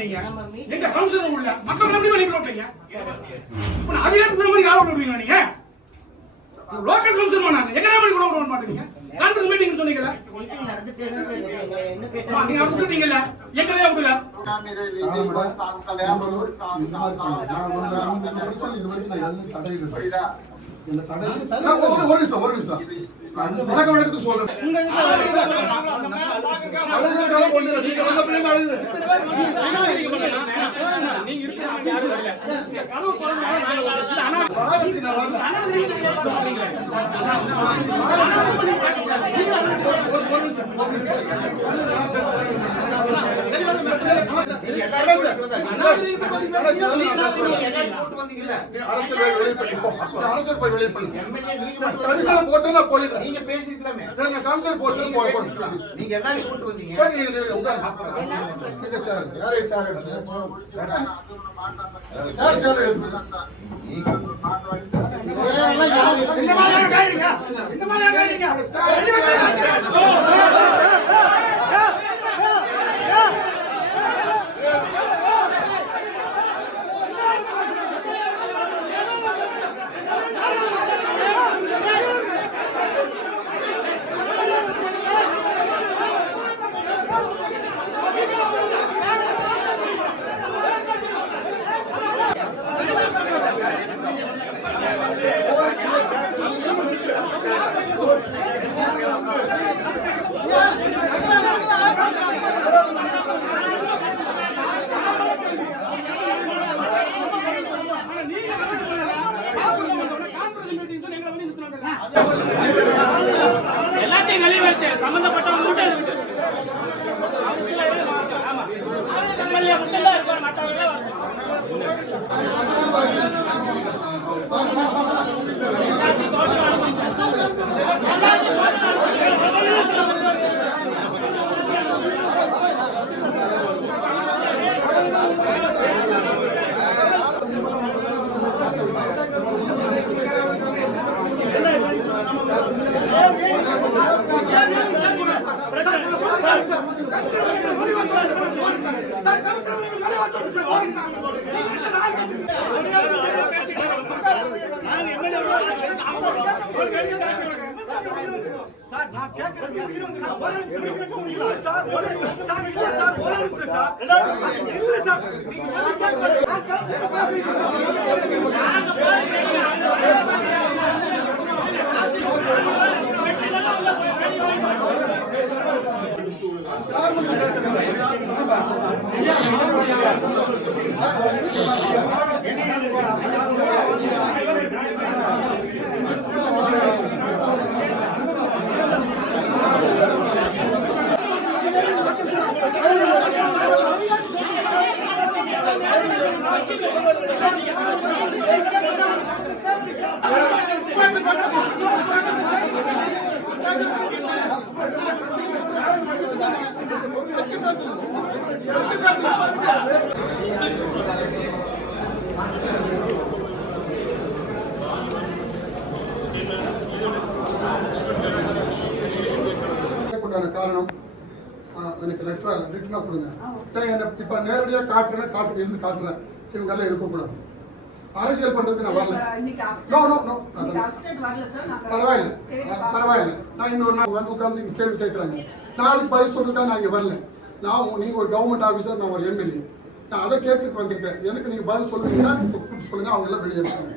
சொன்னீங்க. எங்க கவுன்சிலர் உள்ள மக்கள் எப்படி வெளிய விட்டுறீங்க? இப்ப அதிகாரத்துக்கு மாதிரி ஆள விடுவீங்க நீங்க. லோக்கல் கவுன்சிலர் நாங்க எங்க நேம் கூட விட மாட்டீங்க. Conference meeting சொன்னீங்கல? மீட்டிங் நடந்துட்டே தான் சார் இருக்கு. எங்களை என்ன கேட்டா நீங்க விட்டுட்டீங்கல? எங்க நேம் விடல? நான் இந்த தடை ஒரு நிமிஷம் வணக்கம் வணக்கத்துக்கு சொல்றேன். நீங்க இருக்கிற அரசர் போய் வெளியே போச்சா போயிடுறேன். நீங்க பேசிக்கலாமே. கவுன்சிலர் போச்சு போயிருக்கலாம். நீங்க எல்லாரும் கூட்டு வந்தீங்க. சரி நீங்க உட்காருங்க. சார் யாரே சார் எடுத்து யார் சார் எடுத்து இந்த மாதிரி காய்றீங்க. இந்த மாதிரி காய்றீங்க. எல்லாத்தையும் வெளியே சம்பந்தப்பட்டவங்க மட்டும் இருக்கு. எம்எல்ஏ மட்டும் தான் இருப்பாங்க, மற்றவங்க சார் நான் கேக்குறேன் சார் ஒரு நிமிஷம் இல்ல சார் ஒரு நிமிஷம் சார் இல்ல சார் ஒரு நிமிஷம் சார் இல்ல சார் நீங்க நல்லா கேக்குறீங்க நான் கவுன்சிலர் காரணம் எனக்கு ரிட்டனா கொடுங்க. இப்ப நேரடியாக காட்டுறேன், காட்டுக்கு இருந்து காட்டுறேன். இவங்க எல்லாம் இருக்கக்கூடாது. அரசியல் பண்றதுக்கு நான் வரல. பரவாயில்ல. நான் இன்னொரு நாள் வந்து உட்கார்ந்து நீங்க கேள்வி கேட்கறாங்க. நாளைக்கு பதில் சொல்றதுக்காக நான் இங்க வரல. நீங்க ஒரு கவர்மெண்ட் ஆபீசர், நான் ஒரு எம்எல்ஏ. நான் அதை கேட்கறதுக்கு வந்திருக்கேன். எனக்கு நீங்க பதில் சொல்லுவீங்கன்னா சொல்லுங்க, அவங்க எல்லாம் வெளியே இருக்காங்க.